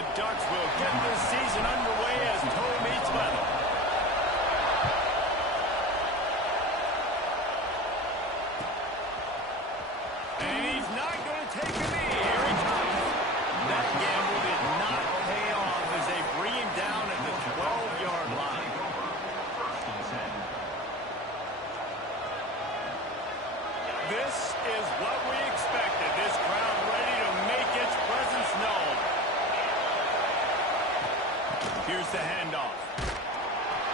The Ducks will get this season underway as toe meets leather. And he's not going to take a knee. Here he comes. That gamble did not pay off as they bring him down at the 12-yard line. This is what we expected. This crowd ready to make its presence known. Here's the handoff.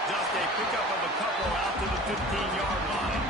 Just a pickup of a couple out to the 15-yard line.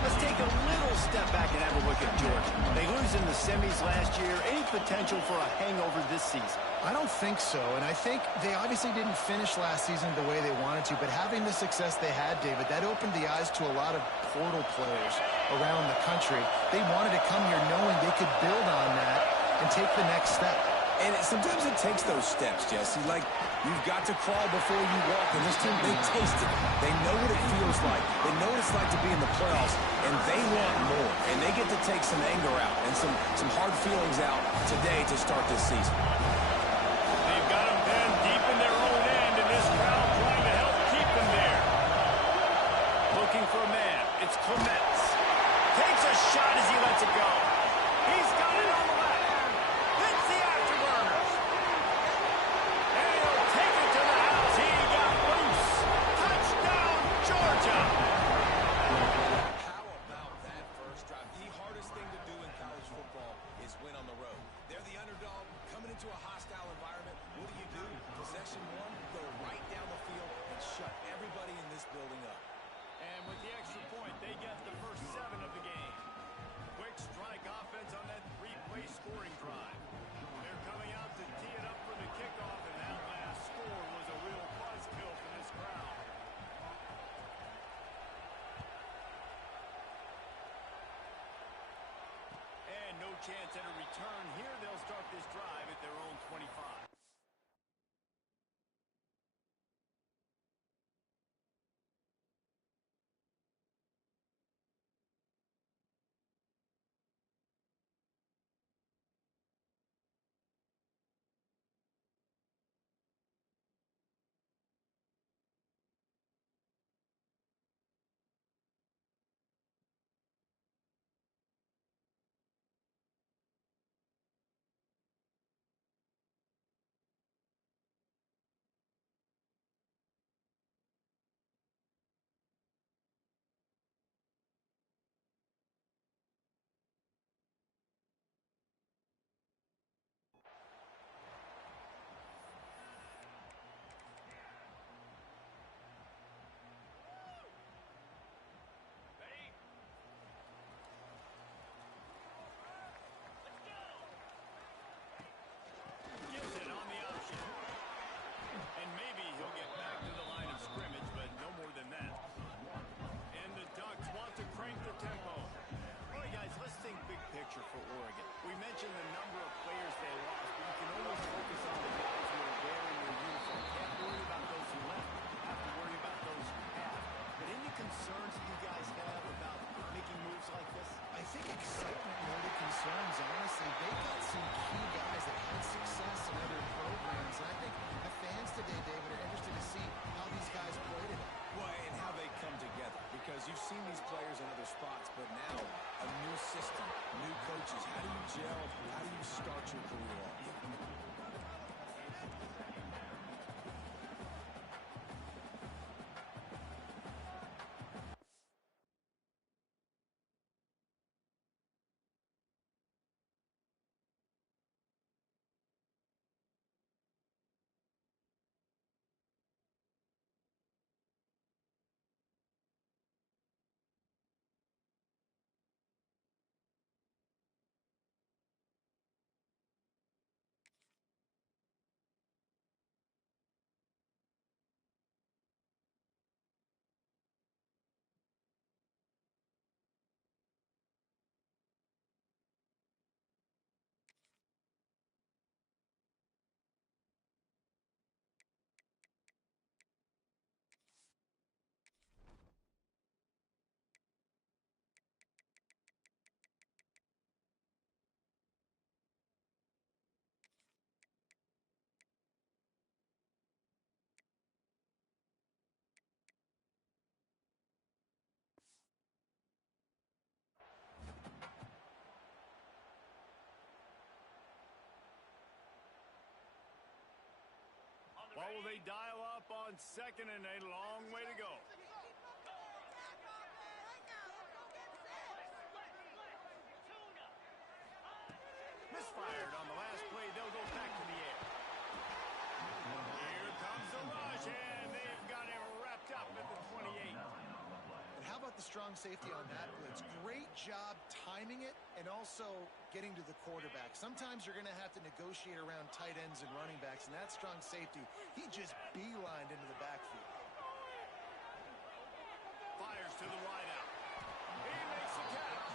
Let's take a little step back and have a look at Georgia. They lose in the semis last year. Any potential for a hangover this season? I don't think so, and I think they obviously didn't finish last season the way they wanted to, but having the success they had, David, that opened the eyes to a lot of portal players around the country. They wanted to come here knowing they could build on that and take the next step. And sometimes it takes those steps, Jesse. Like, you've got to crawl before you walk. And this team, they taste it. They know what it feels like. They know what it's like to be in the playoffs. And they want more. And they get to take some anger out and some hard feelings out today to start this season. They've got them pinned deep in their own end, and this crowd trying to help keep them there. Looking for a man. It's Clements. Takes a shot as he lets it go. He's got it on the left. Hits the afterburners. And he'll take it to the house. He got loose. Touchdown, Georgia. How about that first drive? The hardest thing to do in college football is win on the road. They're the underdog coming into a hostile environment. What do? Possession one, go right down the field and shut everybody in this building up. And with the extra point, they get the first 7 of the game. Quick strike offense on that 3-play scoring drive. They're coming out to tee it up for the kickoff, and that last score was a real buzzkill for this crowd. And no chance at a return here. They'll start this drive at their own 25. For Oregon. We mentioned the number of players they lost, but you can always focus on the guys who are wearing their uniform. Can't worry about those who left. Have to worry about those who have. But any concerns that you guys have about making moves like this? I think excitement more than concerns, honestly. They got some key guys that had success in other programs, and I think the fans today, David, are interested to see how these guys play today. Well, and how they come together. Because you've seen these players in other spots, but now a new system, new coaches. How do you gel? How do you start your career off? they dial up on second and a long way to go. Misfired on the last play. They'll go back to the air. Here comes the rush, and they've got it wrapped up at the 28. And how about the strong safety on that blitz? Great job timing it and also getting to the quarterback. Sometimes you're going to have to negotiate around tight ends and running backs, and that strong safety, he just beelined into the backfield. Fires to the wideout. He makes the catch.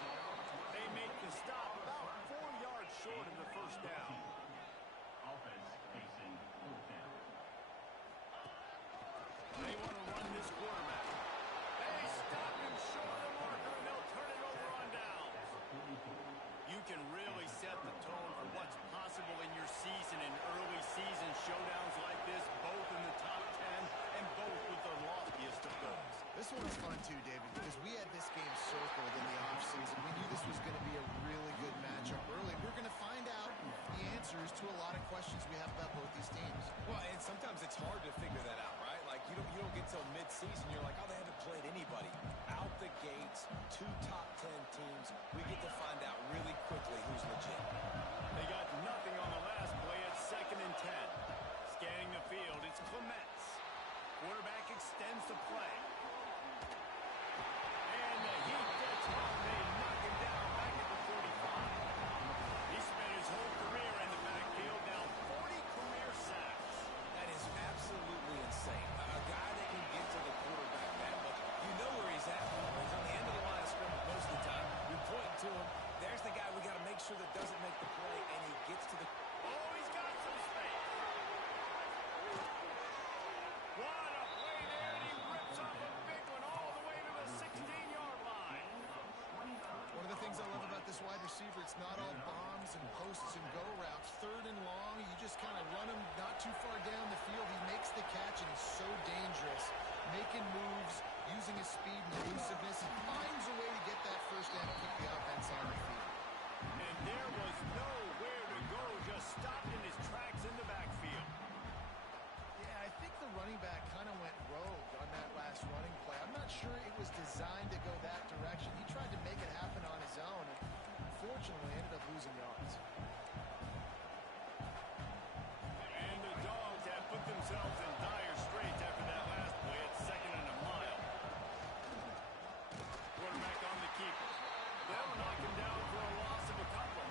They make the stop about 4 yards short of the first down. Offense facing fourth down. They want to run this quarterback. They stop him short of the marker, and they'll turn it over on down. You can really set the tone for what's possible in your season in early season showdowns like this, both in the top 10 and both with the loftiest of goals. This one was fun too, David, because we had this game circled in the offseason. We knew this was going to be a really good matchup early. We're going to find out the answers to a lot of questions we have about both these teams. Well, and sometimes it's hard to figure that out, right? Like, you don't get till mid-season. You're like, oh, they haven't played anybody. Out the gates, 2 top 10 teams. We get to find out really quickly who's legit. They got nothing on the last play at 2nd and 10. Scanning the field, it's Clements. Quarterback extends the play. And the heat gets home. They knock him down back at the 45. He spent his whole career in the backfield, now 40 career sacks. That is absolutely insane. A guy that can get to the quarterback that much. You know where he's at. He's on the end of the line of scrimmage most of the time. We point to him. There's the guy we got to make sure that doesn't make the play, and he gets to the... Oh, he's got some space. What a play there, and he rips off a big one all the way to the 16-yard line. One of the things I love about this wide receiver, it's not all bombs and posts and go routes. 3rd and long, you just kind of run him not too far down the field. He makes the catch, and he's so dangerous, making moves, using his speed and elusiveness, and finds a way to get that first down and keep the offense on the field. And there was nowhere to go, just stopped in his tracks in the backfield. Yeah, I think the running back kind of went rogue on that last running play. I'm not sure it was designed to go that direction. He tried to make it happen on his own, and unfortunately ended up losing yards. And the Dogs have put themselves in dire straits after that last play at 2nd and a mile. Quarterback on the keeper. They'll knock him down for a loss of a couple.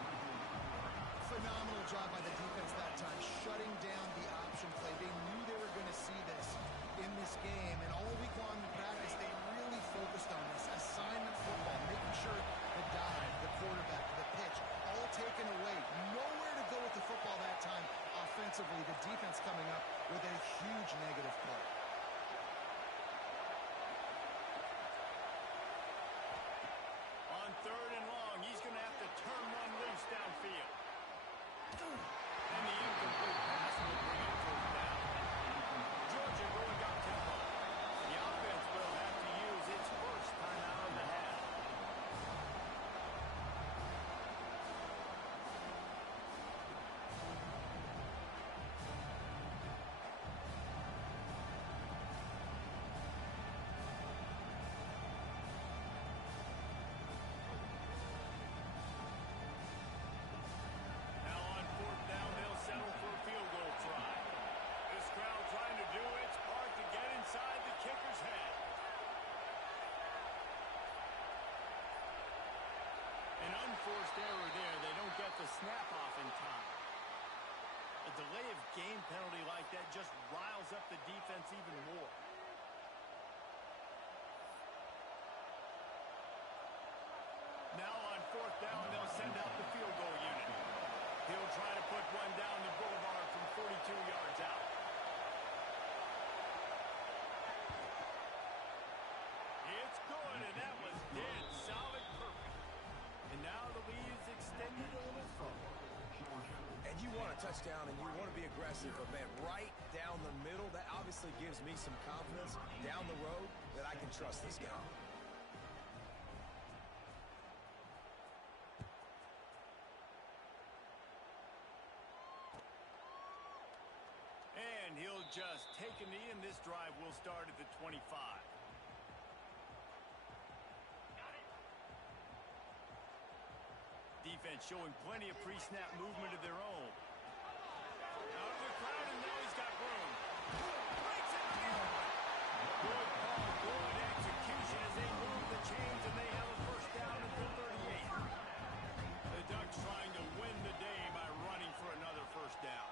Phenomenal job by the defense that time, shutting down the option play. They knew they were going to see this in this game, and all week long in practice, they really focused on this assignment football, making sure the dive, the quarterback, the pitch, all taken away. Nowhere to go with the football that time offensively. The defense coming up with a huge negative play. On 3rd and long, he's going to have to turn one loose downfield. And the incomplete pass will bring it 4th down. Georgia going up tempo. The offense will have to use its first timeout of the half. Now on 4th down, they'll settle for a field goal try. This crowd trying to do its part to get inside the kicker's head. An unforced error there. They don't get the snap off in time. A delay of game penalty like that just riles up the defense even more. Now on 4th down, they'll send out the field goal unit. He'll try to put one down the boulevard from 42 yards out. It's good, and that was dead solid perfect. And now the lead is extended a little further. And you want a touchdown, and you want to be aggressive, but, man, right down the middle, that obviously gives me some confidence down the road that I can trust this guy. And he'll just taking me, and this drive will start at the 25. Defense showing plenty of pre-snap movement of their own. Out of the crowd, and now he's got room. Breaks it again. Good call, good execution as they move the chains, and they have a first down at the 38. The Ducks trying to win the day by running for another first down.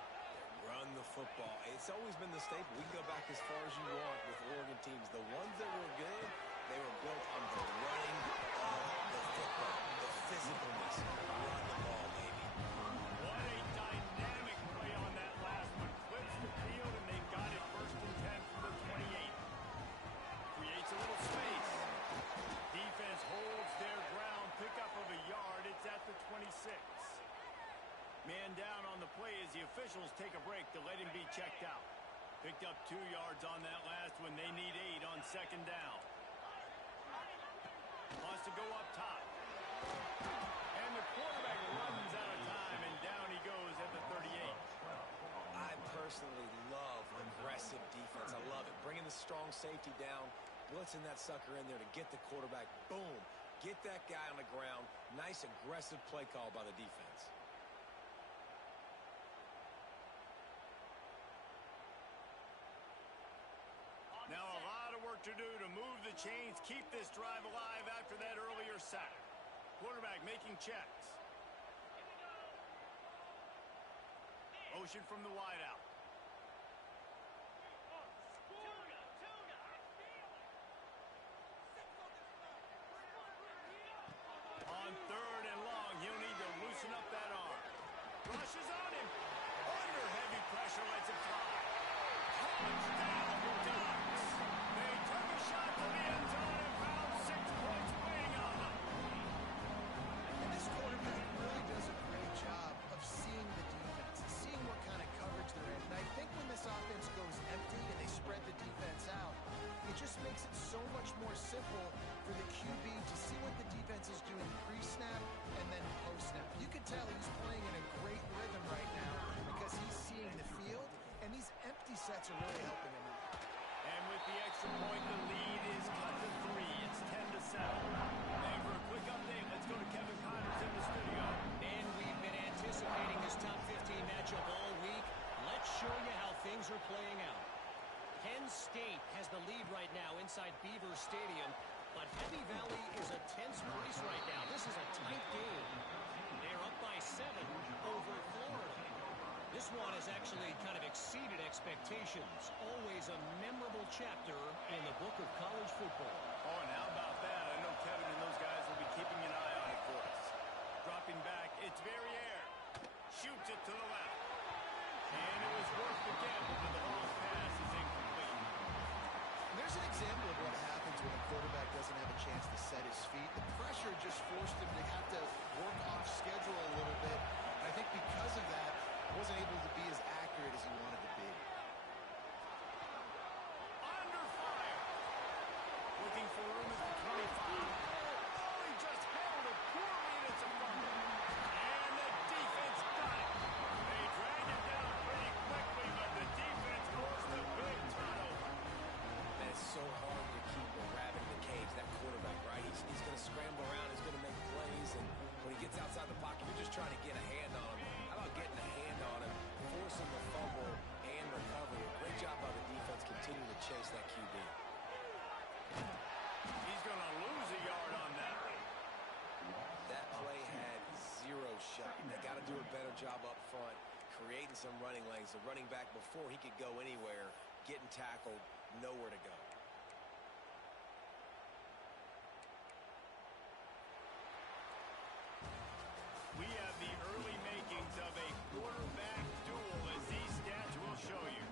Run the football. It's always been the staple. We can go back as far as you want with Oregon teams. The ones that were good, they were built on the running of the football, the physicalness. Run the ball, baby. What a dynamic play on that last one. Clips the field, and they've got it first and 10 from the 28. Creates a little space. Defense holds their ground. Pickup of a yard. It's at the 26. Man down on the play as the officials take a break to let him be checked out. Picked up 2 yards on that last one. They need 8 on second down. Wants to go up top. And the quarterback runs out of time, and down he goes at the 38. I personally love aggressive defense. I love it. Bringing the strong safety down, blitzing that sucker in there to get the quarterback. Boom. Get that guy on the ground. Nice aggressive play call by the defense. Now a lot of work to do to move the chains, keep this drive alive after that earlier sack. Quarterback making checks. Motion from the wideout. On third and long, he'll need to loosen up that arm. Rushes on him. Under heavy pressure, lets it fly. Touchdown, Ducks! They took a shot to the end zone and found 6 points waiting on them. And this quarterback really does a great job of seeing the defense, seeing what kind of coverage they're in. And I think when this offense goes empty and they spread the defense out, it just makes it so much more simple for the QB to see what the defense is doing pre-snap and then post-snap. You can tell he's playing in a great rhythm right now because he's seeing the field, and these empty sets are really helping him out. And with the extra point, the lead is cut to 3. It's 10-7. And for a quick update, let's go to Kevin Connors in the studio. And we've been anticipating this top 15 matchup all week. Let's show you how things are playing out. Penn State has the lead right now inside Beaver Stadium, but Happy Valley is a tense place right now. This is a tight game. They're up by 7 over Florida. This one has actually kind of exceeded expectations. Always a memorable chapter in the book of college football. Oh, and how about that? I know Kevin and those guys will be keeping an eye on it for us. Dropping back, it's Verrier. Shoots it to the left. And it was worth the gamble, but the long pass is incomplete. And there's an example of what happens when a quarterback doesn't have a chance to set his feet. The pressure just forced him to have to work off schedule a little bit. And I think because of that, he wasn't able to be as accurate as he wanted to be. Under fire. Looking for room at the 25. Oh, he just held it poorly, and it's a fumble. And the defense got it. They dragged it down pretty quickly, but the defense forced a big turnover. Man, it's so hard to keep a rabbit in the cage, that quarterback, right? He's going to scramble around, he's going to make plays, and when he gets outside the pocket, you're just trying to get a hand on him. How about getting a hand on him, forcing the fumble and recovery? Great job by the defense continuing to chase that QB. He's going to lose a yard on that. That play had 0 shot. They got to do a better job up front, creating some running lanes. The running back, before he could go anywhere, getting tackled, nowhere to go. We have the early makings of a quarterback duel, as these stats will show you.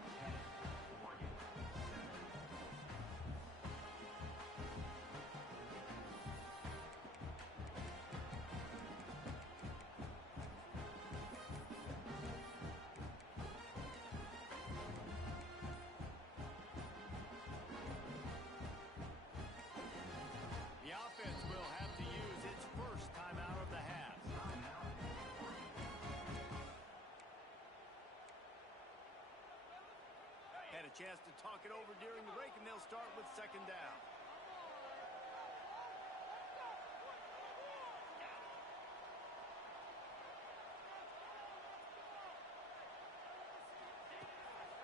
a chance to talk it over during the break, and they'll start with second down.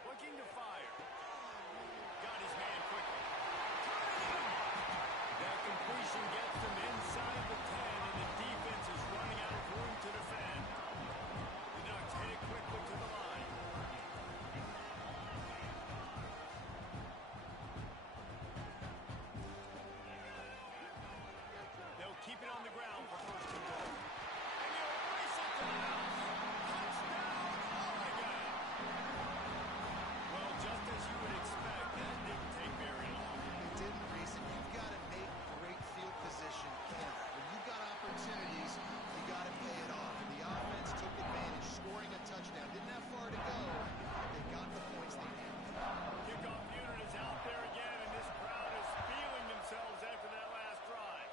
Looking to fire. Got his man quickly. That completion gets them inside the 10, and the defense is running out of room to defend. The Ducks headed quickly to the line. They'll keep it on the ground for first and goal. And they'll race it to the house. Touchdown, Oregon! Well, just as you would expect, that didn't take very long. It didn't, Reese, and you've got to make great field position count. When you've got opportunities, you got to pay it off. And the offense took advantage, scoring a touchdown. Didn't have far to go. They got the points they needed. Kickoff unit is out there again, and this crowd is feeling themselves after that last drive.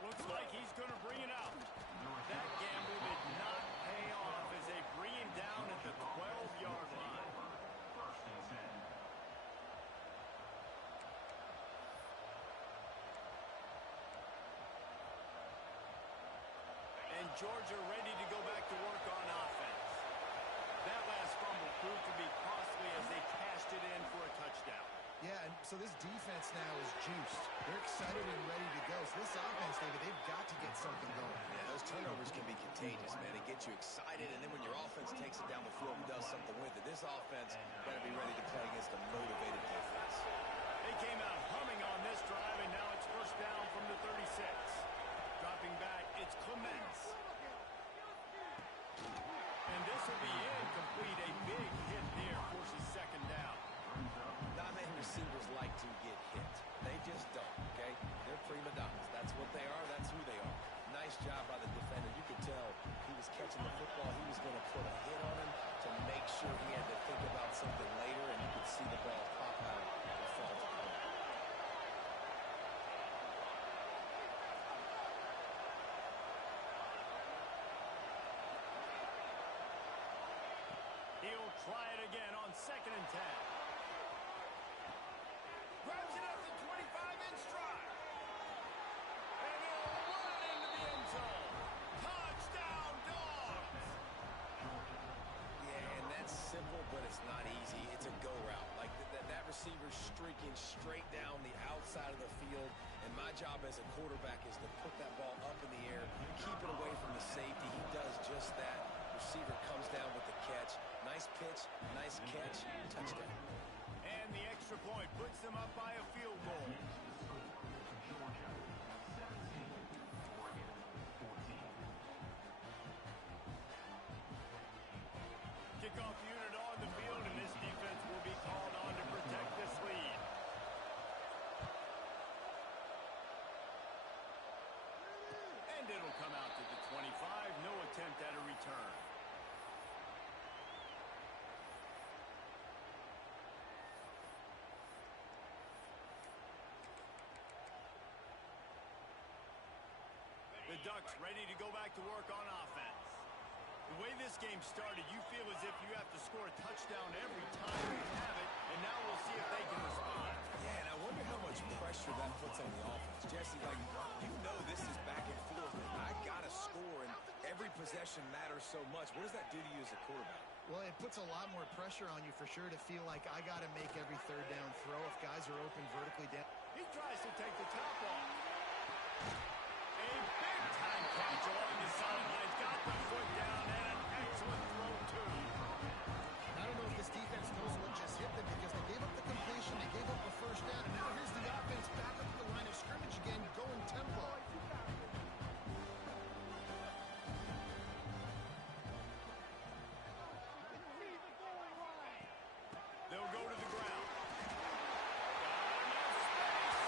Looks like he's going to bring it out. That gamble did not pay off as they bring him down at the 12-yard line. First and 10. And Georgia ready to go back to work on offense. That last fumble proved to be costly as they cashed it in for a touchdown. Yeah, and so this defense now is juiced. They're excited and ready to go. So this offense, David, they've got to get something going. Yeah, those turnovers can be contagious, man. They get you excited, and then when your offense takes it down the field and does something with it, this offense better be ready to play against a motivated defense. They came out humming on this drive, and now it's first down from the 36. Dropping back, it's Clements. And this will be incomplete. A big hit there forces second down. Not many receivers like to get hit. They just don't, okay? They're prima donnas. That's what they are. That's who they are. Nice job by the defender. You could tell he was catching the football. He was going to put a hit on him to make sure he had to think about something later, and you could see the ball pop out and fall to the ground. He'll try it again on second and 10. Grabs it up to 25 in stride. And he'll run it into the end zone. Touchdown, Dogs! Yeah, and that's simple, but it's not easy. It's a go route. Like that receiver's streaking straight down the outside of the field, and my job as a quarterback is to put that ball up in the air, keep it away from the safety. He does just that. Receiver comes down with the catch. Nice pitch, nice catch, touchdown. And the extra point puts them up by a field goal. Georgia 17, Oregon 14. Kickoff unit on the field, and this defense will be called on to protect this lead. And it'll come out to the 25. No attempt at a return. The Ducks ready to go back to work on offense. The way this game started, you feel as if you have to score a touchdown every time you have it, and now we'll see if they can respond. Yeah, and I wonder how much pressure that puts on the offense. Jesse, like, you know this is back and forth. I got to score, and every possession matters so much. What does that do to you as a quarterback? Well, it puts a lot more pressure on you for sure to feel like I got to make every third down throw if guys are open vertically down. He tries to take the top off. A big-time catch along the sidelines. Got the foot down, and an excellent throw, too. I don't know if this defense knows what just hit them because they gave up the completion, they gave up the first down, and now here's the offense back up at the line of scrimmage again, going tempo. They'll go to the ground. Got enough space.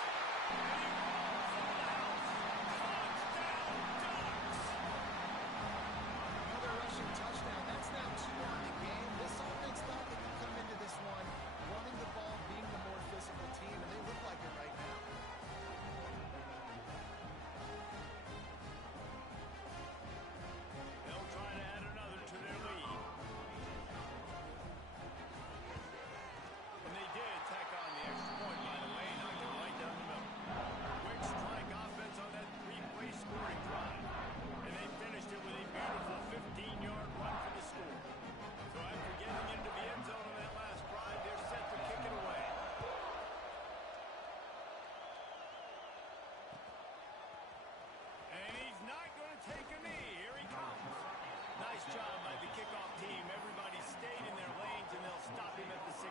16.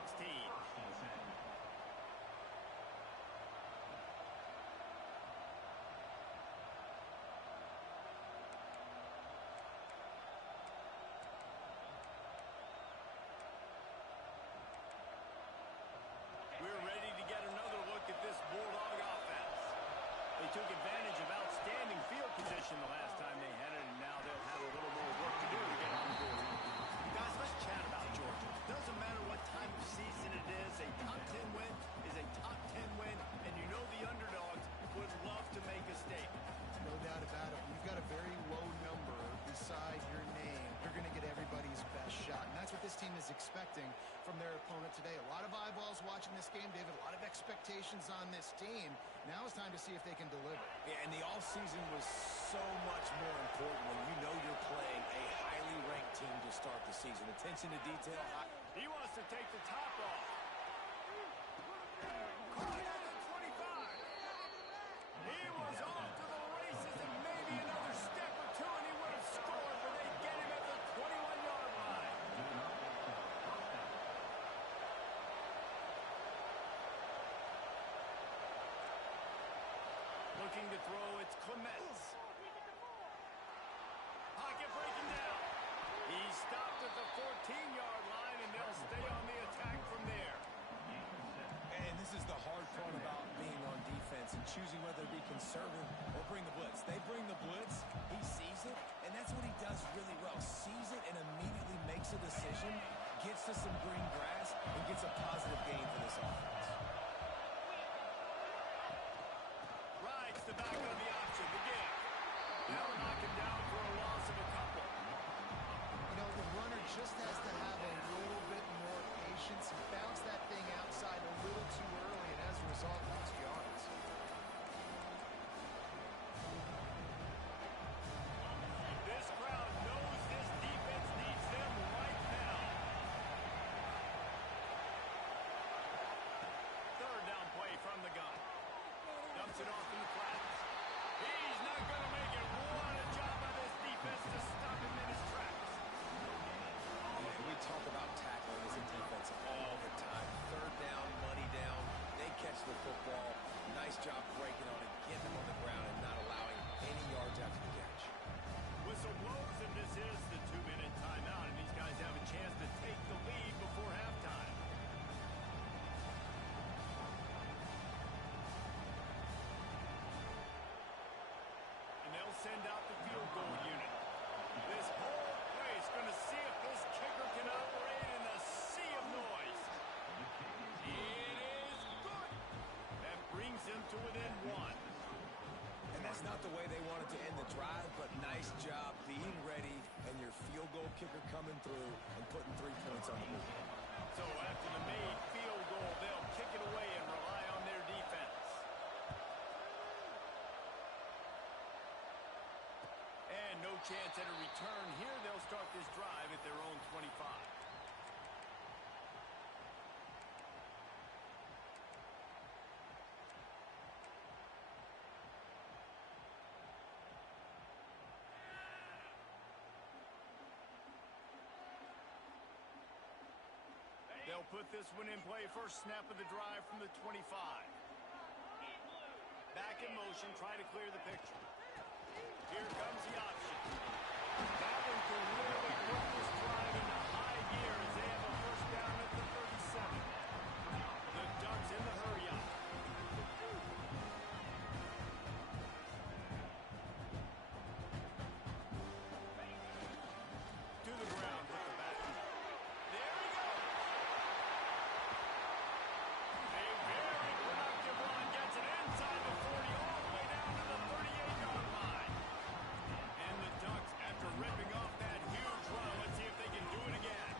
We're ready to get another look at this Bulldog offense. They took advantage of outstanding field position the last time they had it, and now they'll have a little more work to do to get on the board. Guys, let's chat about Georgia. Doesn't matter what time of season it is, a top 10 win is a top 10 win, and you know the underdogs would love to make a statement. No doubt about it. When you've got a very low number beside your name, you're going to get everybody's best shot. And that's what this team is expecting from their opponent today. A lot of eyeballs watching this game, David. A lot of expectations on this team. Now it's time to see if they can deliver. Yeah, and the offseason was so much more important when you know you're playing a highly ranked team to start the season. Attention to detail. He wants to take the top off. Caught at the 25. He was off to the races and maybe another step or two and he would have scored, but they get him at the 21-yard line. Looking to throw, it's Clements. Pocket breaking down. He stopped at the 14-yard line, and they'll stay on the attack from there. And this is the hard part about being on defense and choosing whether to be conservative or bring the blitz. They bring the blitz, he sees it, and that's what he does really well. Sees it and immediately makes a decision, gets to some green grass, and gets a positive gain for this offense. Rides the back on the option, the give. Now knock him down for a loss of a couple. You know, the runner just has to have a little bit more patience. He bounced that thing outside a little too early, and as a result, lost yards. This crowd knows this defense needs them right now. Third down play from the gun. Dumps it off in the flats. He's not going to make it. What a job by this defense to stop him in his tracks. We talk about tackling as a defense all the time. Third down, money down. They catch the football. Nice job breaking on it, getting them on the ground, and not allowing any yards after the catch. Whistle blows, and this is the 2-minute timeout, and these guys have a chance to take the lead before halftime. And they'll send out the field goal unit. This whole place going to see if this kicker can operate in a sea of noise. It is good. That brings them to within one. And that's not the way they wanted to end the drive, but nice job being ready and your field goal kicker coming through and putting 3 points on the board. So after the made field goal, they'll kick it away and rely on their defense. And no chance at a return here. They'll start this drive at their own 25. They'll put this one in play. First snap of the drive from the 25. Back in motion, try to clear the picture. Here comes the option. That one can really put this drive into high gear as they have a first down at the 37. The Ducks in the hurry-up. To the ground with the back. There he goes. A very productive run. Gets it inside the 40, all the way down to the 38-yard line. And the Ducks, after ripping off that huge run, let's see if they can do it again.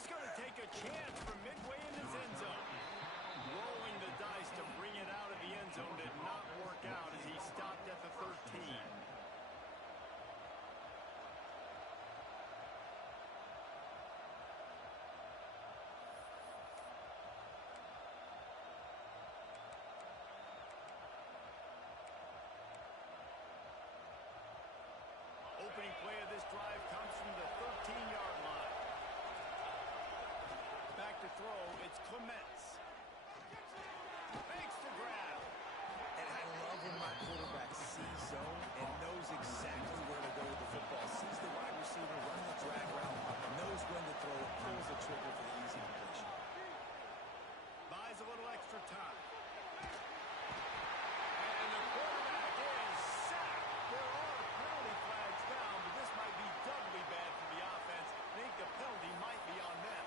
He's going to take a chance from midway in his end zone. Rolling the dice to bring it out of the end zone did not work out as he stopped at the 13. Opening play of this drive comes from the 13-yard line. Back to throw, it's Clements. Fakes the grab. And I love when my quarterback sees zone and knows exactly where to go with the football. Sees the wide receiver run the drag route, knows when to throw it, pulls the trigger for the easy completion. Buys a little extra time. And the quarterback is sacked. There are penalty flags down, but this might be doubly bad for the offense. I think the penalty might be on them.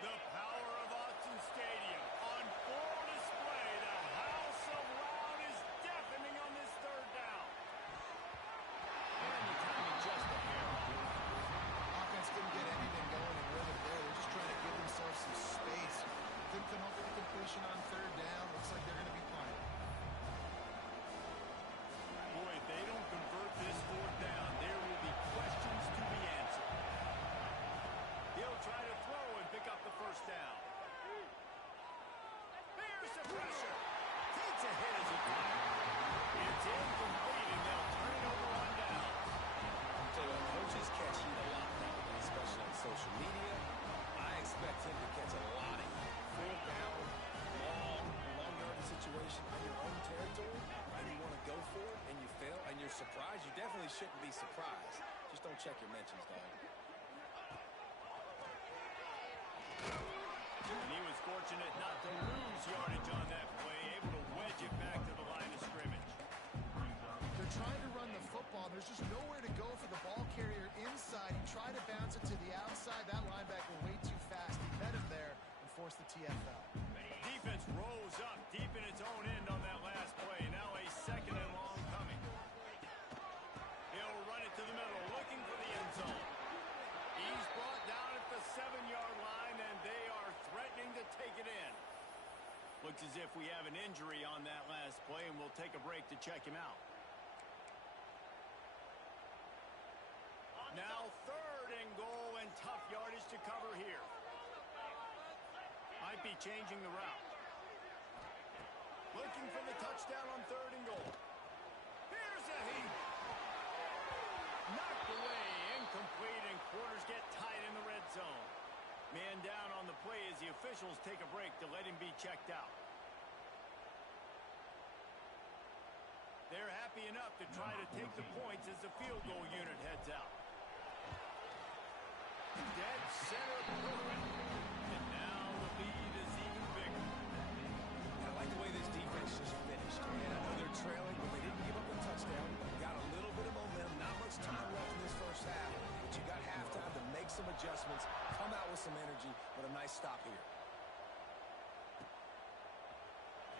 The power of Autzen Stadium on full display. The house of loud is deafening on this third down. And the timing just a hair off. Offense couldn't get anything going in rhythm there. They're just trying to give themselves some space. Couldn't come up with a completion on third down. Looks like they're going to be punting. Boy, if they don't convert this fourth down, there will be questions to be answered. He'll try to throw and pick up the first down. There's the pressure. Takes a hit as he fires. It's incomplete, and they'll turn it over on down. So coaches catch heat a lot now, especially on social media. I expect him to catch a lot of heat. Fourth down, long yardage situation on your own territory, and you want to go for it, and you fail, and you're surprised. You definitely shouldn't be surprised. Just don't check your mentions, dog. And he was fortunate not to lose yardage on that play, able to wedge it back to the line of scrimmage. They're trying to run the football. There's just nowhere to go for the ball carrier inside. He tried to bounce it to the outside. That linebacker way too fast. He met him there and forced the TFL. Defense rose up deep in its own end on that last play. Now a second and long coming. He'll run it to the middle, looking for the end zone. He's brought down at the 7-yard line, and they are threatening to take it in. Looks as if we have an injury on that last play, and we'll take a break to check him out. Now 3rd and goal, and tough yardage to cover here. Might be changing the route. Looking for the touchdown on 3rd and goal. Here's a heat. Knocked away, incomplete, and quarters get tight in the red zone. Man down on the play as the officials take a break to let him be checked out. They're happy enough to try to take the points as the field goal unit heads out. Dead center perfect. And now the lead is even bigger. I like the way this defense just finished. And I know they're trailing, but they didn't give up a touchdown. Got a little bit of momentum. Not much time left in this first half. But you got halftime to make some adjustments, come out with some energy, but a nice stop here.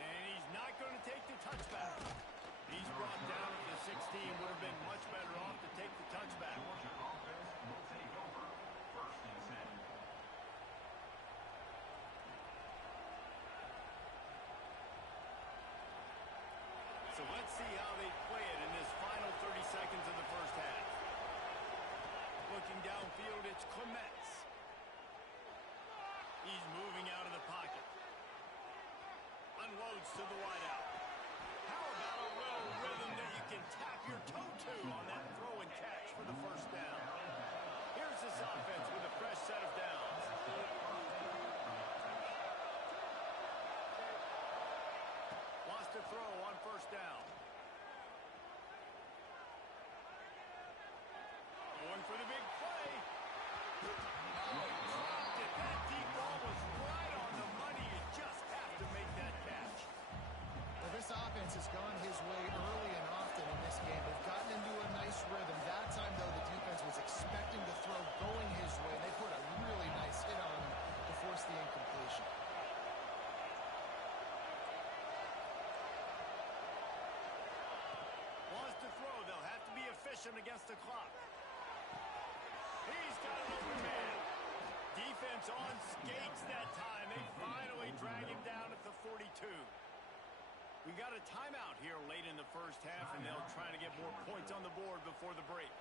And he's not going to take the touchback. He's brought down at the 16. Would have been much better off to take the touchback. Georgia offense will take over. 1st and 10. So let's see how they play it in this final 30 seconds of the first half. Looking downfield, it's Clements. He's moving out of the pocket. Unloads to the wideout. How about a little rhythm that you can tap your toe to on that throw and catch for the first down? Here's this offense with a fresh set of downs. Lost a throw on 1st down. Going for the big play. Oh, he dropped it. That deep ball was right on the money. You just have to make that catch. Well, this offense has gone his way early and often in this game. They've gotten into a nice rhythm. That time, though, the defense was expecting the throw going his way. They put a really nice possession against the clock. He's got an open man. Defense on skates that time. They finally drag him down at the 42. We got a timeout here late in the first half, and they'll try to get more points on the board before the break.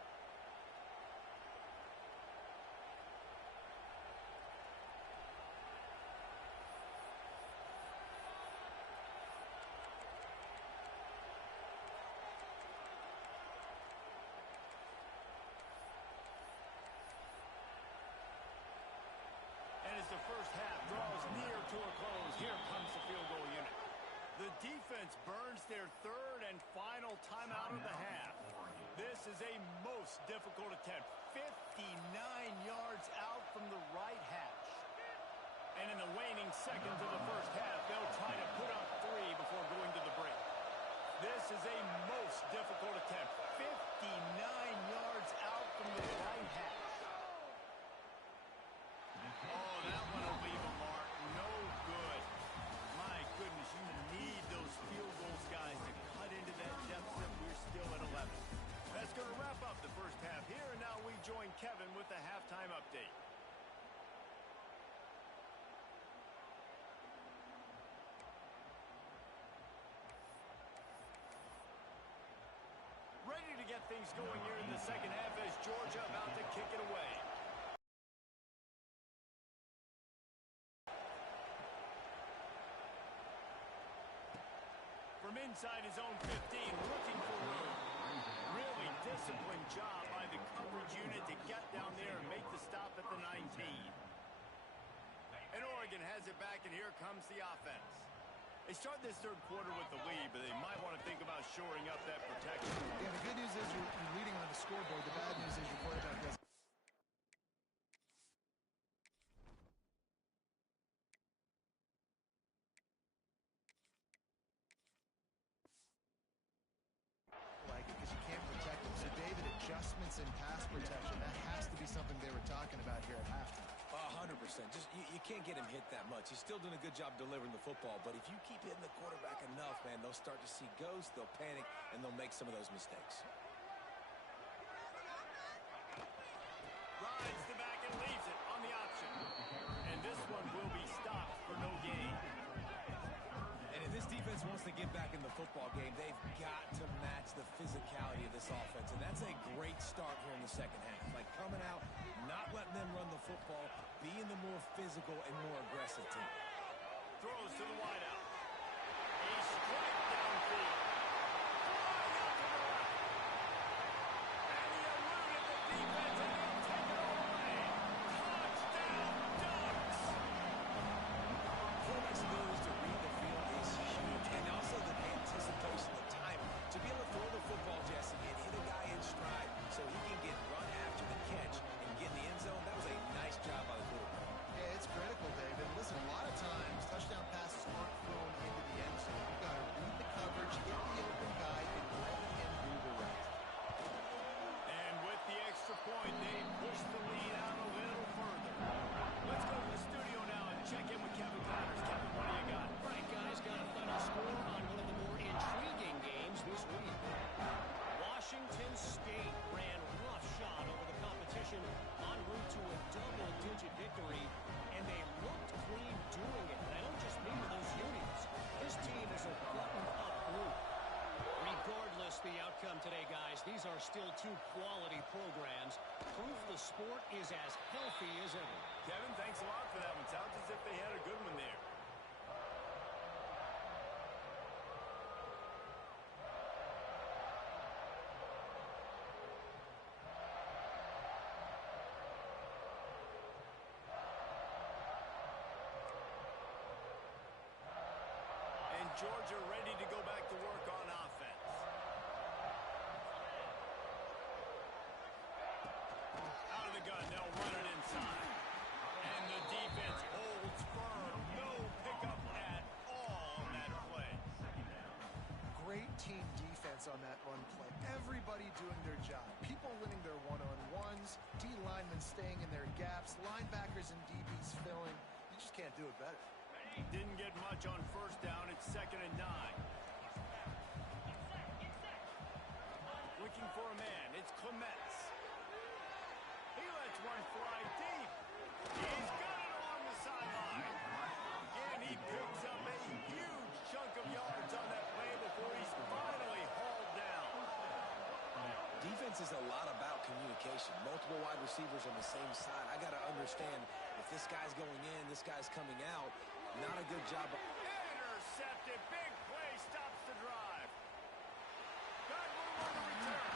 And as the first half draws near to a close, here comes the field goal unit. The defense burns their third and final timeout of the half. This is a most difficult attempt. 59 yards out from the right hash. And in the waning seconds of the first half, they'll try to put up 3 before going to the break. This is a most difficult attempt. 59 yards out from the right hash. Oh, that one will leave a mark. No good. My goodness, you need those field goals, guys, to cut into that deficit. We're still at 11. That's going to wrap up the first half here, and now we join Kevin with the halftime update. Ready to get things going here in the second half as Georgia about to kick it away. From inside his own 15, looking for room. Really disciplined job by the coverage unit to get down there and make the stop at the 19. And Oregon has it back, and here comes the offense. They start this third quarter with the lead, but they might want to think about shoring up that protection. Yeah, the good news is you're leading on the scoreboard. The bad news is your quarterback doesn't. Like it because you can't protect him. So, David, adjustments in pass protection, that has to be something they were talking about here at halftime. 100%. Just you can't get him hit that much. He's still doing a good job delivering the football, but if you keep hitting the quarterback enough, man, they'll start to see ghosts, they'll panic, and they'll make some of those mistakes. Rides the back and leaves it on the option. And this one will be stopped for no gain. And if this defense wants to get back in the football game, they've got to match the physicality of this offense. And that's a great start here in the second half. Like coming out, not letting them run the football, being the more physical and more aggressive team. Throws to the wideout. A strike downfield. Flying out to the left. And he eluded the defense and he'll take it all away. Touchdown, Ducks! Quarterback's ability to read the field is huge. And also the anticipation, the time. To be able to throw the football, Jesse, and hit a guy in stride so he can get run after the catch and get in the end zone, that was a nice job by the quarterback. Yeah, it's critical, David. Listen, a lot of times touchdown passes aren't thrown into the end zone. You've got to read the coverage, hit the open guy, and let him do the rest. And with the extra point, they push the lead out a little further. Let's go to the studio now and check in with Kevin Connors. Kevin, what do you got? Right, guys, got a final score on one of the more intriguing games this week. Washington State ran roughshod over the competition en route to a double-digit victory, and they looked clean doing it. And I don't just mean to those unis. This team is a buttoned-up group. Regardless the outcome today, guys, these are still two quality programs. Proof the sport is as healthy as ever. Kevin, thanks a lot for that one. Sounds as if they had a good one there. And Georgia ready to go back to work on offense. Out of the gun, they'll run it inside. And the defense holds firm. No pickup at all on that play. Great team defense on that run play. Everybody doing their job. People winning their one-on-ones, D linemen staying in their gaps, linebackers and DBs filling. You just can't do it better. Didn't get much on first down. It's 2nd and 9. Looking for a man. It's Clements. He lets one fly deep. He's got it along the sideline. And he picks up a huge chunk of yards on that play before he's finally hauled down. Defense is a lot about communication. Multiple wide receivers on the same side. I got to understand if this guy's going in, this guy's coming out. Not a good job. Intercepted. Big play stops the drive. Got room on the return.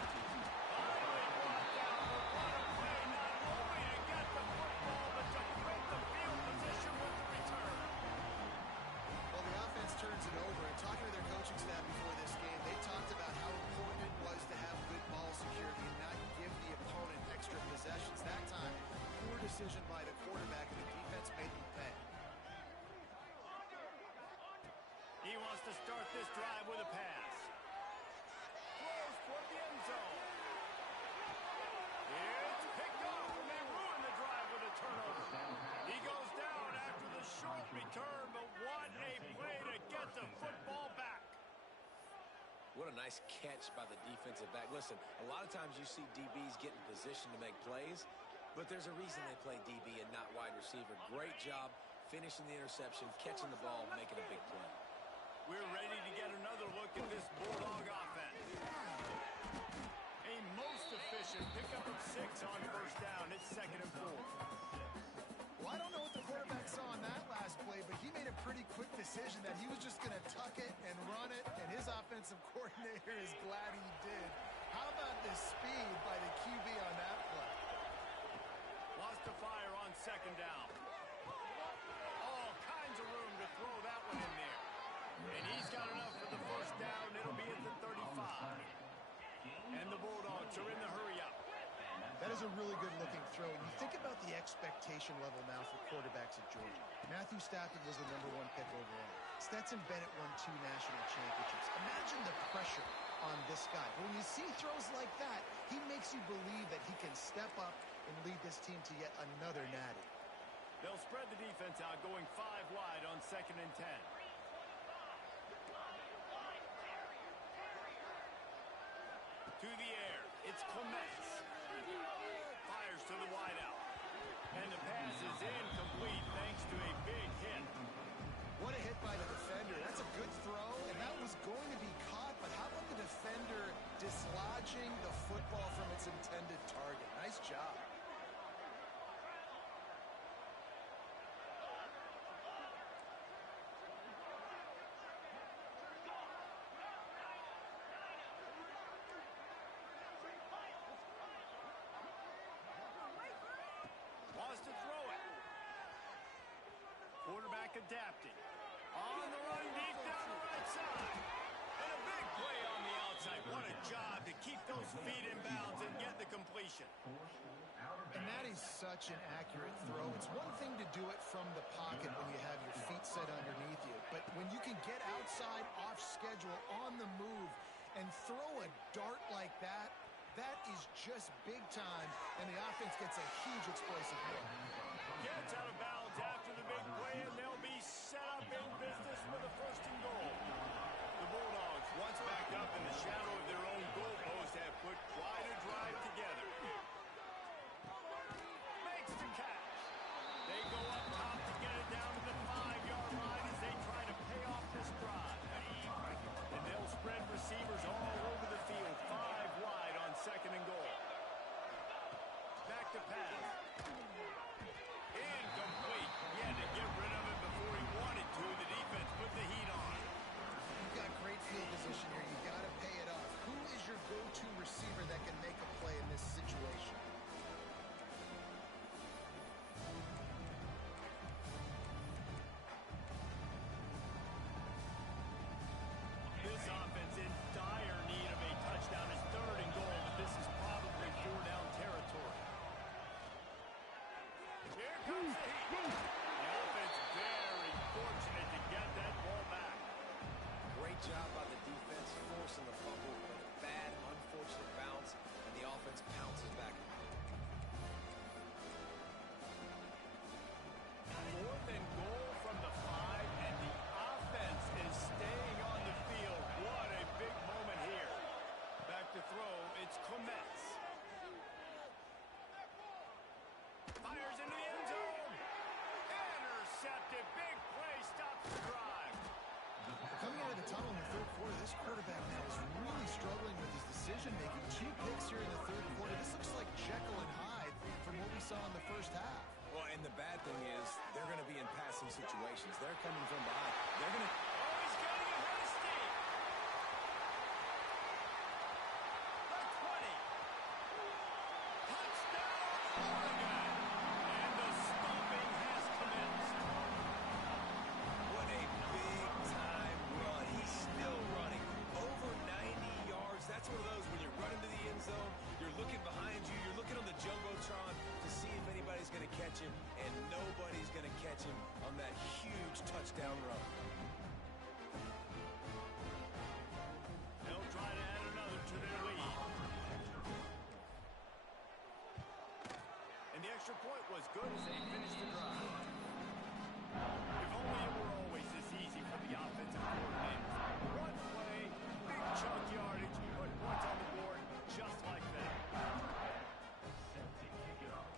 Finally brought down, but what a play. Not only to get the football, but to break the field position with the return. Well, the offense turns it over, and talking to their coaching staff before this game, they talked about how important it was to have good ball security and not give the opponent extra possessions. That time, poor decision by the quarterback, and the defense made them pay. He wants to start this drive with a pass. Throws toward the end zone. It's picked off, and they ruin the drive with a turnover. He goes down after the short return, but what a play to get the football back. What a nice catch by the defensive back. Listen, a lot of times you see DBs get in position to make plays, but there's a reason they play DB and not wide receiver. Great job finishing the interception, catching the ball, making a big play. We're ready to get another look at this Bulldog offense. A most efficient pickup of 6 on first down. It's 2nd and 4. Well, I don't know what the quarterback saw on that last play, but he made a pretty quick decision that he was just going to tuck it and run it, and his offensive coordinator is glad he did. How about the speed by the QB on that play? Lost to fire on 2nd down. All kinds of room to throw that one in there. And he's got enough for the first down. It'll be at the 35. And the Bulldogs are in the hurry-up. That is a really good-looking throw. And you think about the expectation level now for quarterbacks at Georgia. Matthew Stafford was the #1 pick overall. Stetson Bennett won 2 national championships. Imagine the pressure on this guy. But when you see throws like that, he makes you believe that he can step up and lead this team to yet another natty. They'll spread the defense out, going 5 wide on 2nd and 10. To the air, it's Clements. Fires to the wideout. And the pass is incomplete thanks to a big hit. What a hit by the defender. That's a good throw, and that was going to be caught, but how about the defender dislodging the football from its intended target? Nice job. Wants to throw it. Quarterback adapting. On the run, deep down the right side. And a big play on the outside. What a job to keep those feet in bounds and get the completion. And that is such an accurate throw. It's one thing to do it from the pocket when you have your feet set underneath you. But when you can get outside, off schedule, on the move, and throw a dart like that, that is just big time, and the offense gets a huge explosive hit. Gets out of bounds after the big play, and they'll be set up in business with a 1st and goal. The Bulldogs, once backed up in the shadow of their own goalpost, have put quite a drive together. Makes the catch. They go up top to get it down to the 5-yard line as they try to pay off this drive. And they'll spread receivers all over the field, 5 wide on 2nd and goal. Back to pass. Incomplete. He had to get rid of it before he wanted to. The defense put the heat on. You've got great field position here. You've got to pay it off. Who is your go-to receiver that can make a play in this situation? This offense in dire need of a touchdown. Is 3rd and goal, but this is probably 4-down territory. Here comes the heat. The offense very fortunate to get that ball back. Great job by the defense forcing the fumble, but a bad, unfortunate bounce, and the offense pounces back. tunnel in the third quarter. This quarterback now is really struggling with his decision-making. 2 picks here in the third quarter. This looks like Jekyll and Hyde from what we saw in the first half. Well, and the bad thing is they're going to be in passing situations. They're coming from behind. They're going to... Oh, he's getting ahead of steam. The 20. Touchdown, Oregon. And the stomping has commenced. What a big-time run. He's still running. Over 90 yards. That's one of those when you're running to the end zone, you're looking behind you, you're looking on the Jumbotron to see if anybody's going to catch him, and nobody's going to catch him on that huge touchdown run. They'll try to add another to their lead. And the extra point was good as they finished the drive. If only it were always this easy for the offensive coordinator. One play, big chunk yardage, put points on the board just like that. Set to kick it off.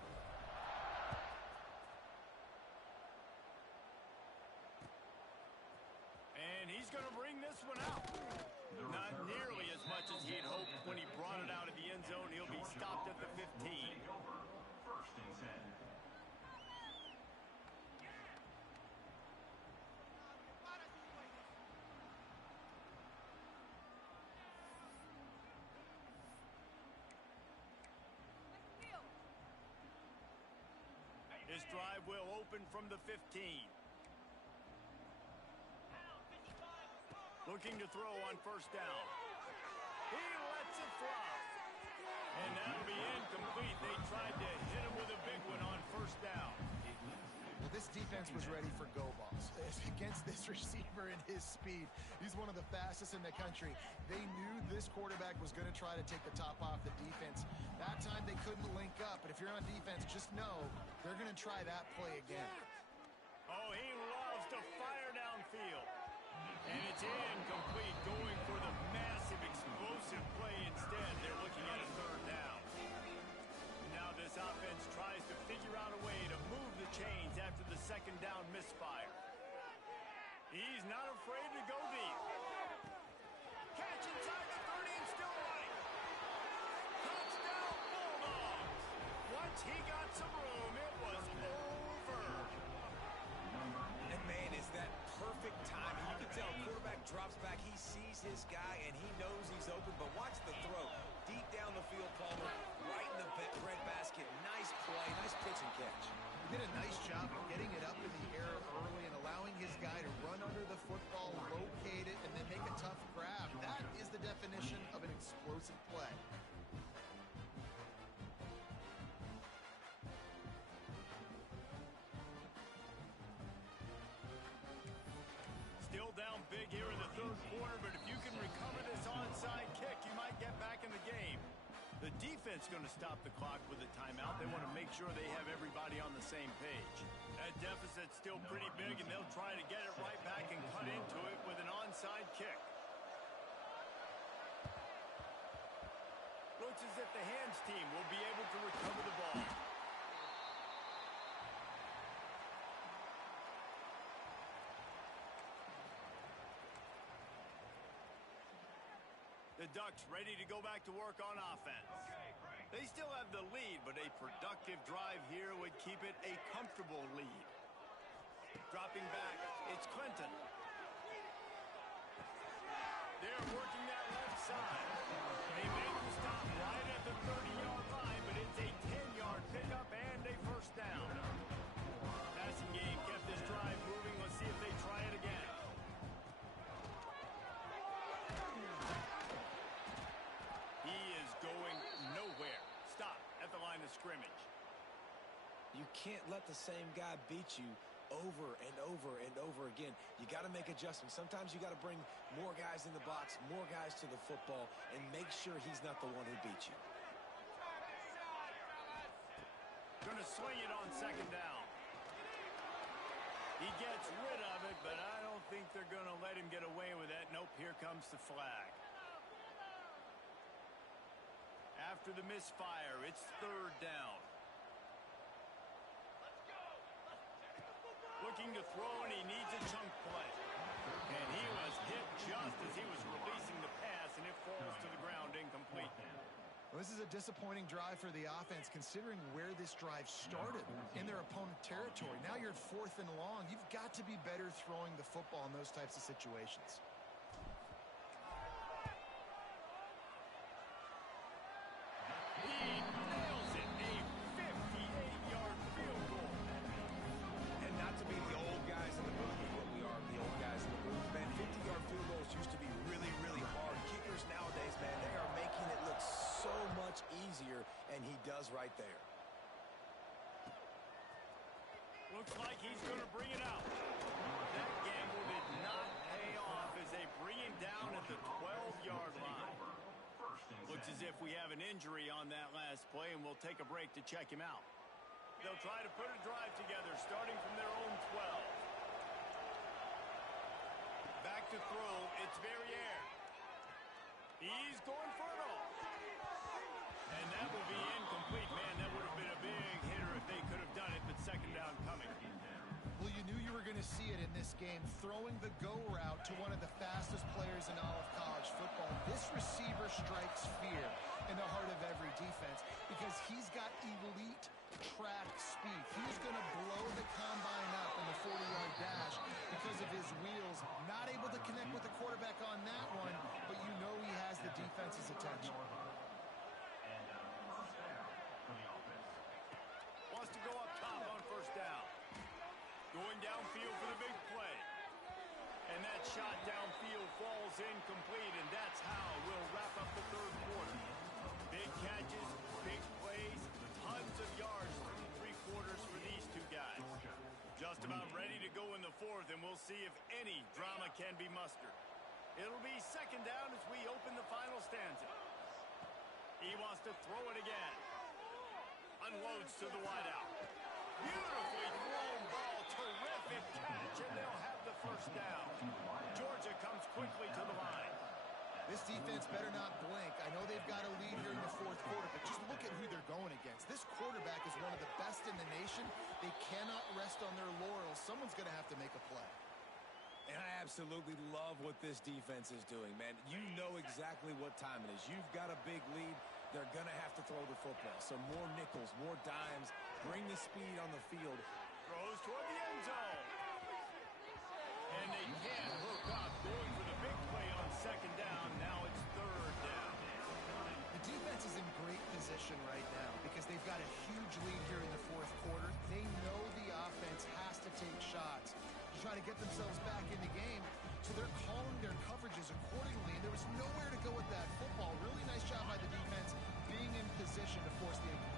And he's going to bring this one out. Not nearly as much as he had hoped when he brought it out of the end zone. He'll be stopped at the 15. Take over. First and 10. His drive will open from the 15. Looking to throw on first down. He lets it fly. And that'll be incomplete. They tried to hit him with a big one on first down. Well, this defense was ready for go balls. Against this receiver and his speed, he's one of the fastest in the country. They knew this quarterback was going to try to take the top off the defense. That time they couldn't link up, but if you're on defense, just know they're going to try that play again. Oh, he loves to fire downfield. And it's incomplete, going for the massive explosive play instead. They're looking at a third down. Now this offense tries to figure out a way to move the chains after the second down misfire. He's not afraid to go deep. Catch inside the 30 and still running. Touchdown Bulldogs. Once he got some room, it was over. And man, is that perfect timing. You can tell quarterback drops back, he sees his guy, and he knows he's open, but watch the throw. Deep down the field, Palmer, right in the breadbasket. Nice play, nice pitch and catch. He did a nice job of getting it up in the air early and allowing his guy to run under the football, locate it, and then make a tough grab. That is the definition of an explosive play. Still down big here in the third quarter, but if you can recover this onside kick, you might get back in the game. The defense going to stop the clock with a timeout. They want to make sure they have everybody on the same page. That deficit's still pretty big, and they'll try to get it right back and cut into it with an onside kick. Looks as if the hands team will be able to recover the ball. The Ducks ready to go back to work on offense. They still have the lead, but a productive drive here would keep it a comfortable lead. Dropping back, it's Clinton. They're working that left side. They make the stop right at the 30-yard line, but it's a 10-yard pickup and a first down. Passing game kept this drive moving. Let's see if they try it again. He is going nowhere. Stop at the line of scrimmage. You can't let the same guy beat you over and over and over again. You got to make adjustments. Sometimes you got to bring more guys in the box, more guys to the football, and make sure he's not the one who beat you. Going to swing it on second down. He gets rid of it, but I don't think they're going to let him get away with that. Nope, here comes the flag. After the misfire, it's third down. Looking to throw, and he needs a chunk play. And he was hit just as he was releasing the pass, and it falls to the ground incomplete. Well, this is a disappointing drive for the offense, considering where this drive started in their opponent territory. Now you're at 4th and long. You've got to be better throwing the football in those types of situations. He nails it, a 58-yard field goal. And not to be the old guys in the booth, but we are the old guys in the booth, man. 50-yard field goals used to be really, really hard. Kickers nowadays, man, they are making it look so much easier, and he does right there. Looks like he's going to bring it out. That gamble did not pay off as they bring him down at the 12-yard line. Looks as if we have an injury on that last play, and we'll take a break to check him out. They'll try to put a drive together, starting from their own 12. Back to throw, it's Verrier. He's going for it all. And that will be incomplete. Man, that would have been a big hitter if they could have done it, but second down coming. Well, you knew you were going to see it in this game, throwing the go route to one of the fastest players in all of college football. This receiver strikes fear in the heart of every defense because he's got elite track speed. He's going to blow the combine up in the 40-yard dash because of his wheels. Not able to connect with the quarterback on that one, but you know he has the defense's attention. Wants to go up top on first down. Going downfield for the big play. And that shot downfield falls incomplete, and that's how we'll wrap up the third quarter. Big catches, big plays, tons of yards through 3 quarters for these two guys. Just about ready to go in the fourth, and we'll see if any drama can be mustered. It'll be second down as we open the final stanza. He wants to throw it again. Unloads to the wideout. Beautifully thrown ball. Terrific catch, and they'll have the first down. Georgia comes quickly to the line. This defense better not blink. I know they've got a lead here in the fourth quarter, but just look at who they're going against. This quarterback is one of the best in the nation. They cannot rest on their laurels. Someone's going to have to make a play. And I absolutely love what this defense is doing, man. You know exactly what time it is. You've got a big lead. They're going to have to throw the football. So more nickels, more dimes. Bring the speed on the field. Throws toward the end zone. And they can't hook up. Going for the big play on second down. Now it's third down. The defense is in great position right now because they've got a huge lead here in the fourth quarter. They know the offense has to take shots to try to get themselves back in the game. So they're calling their coverages accordingly. And there was nowhere to go with that football. Really nice job by the defense being in position to force the incompletion.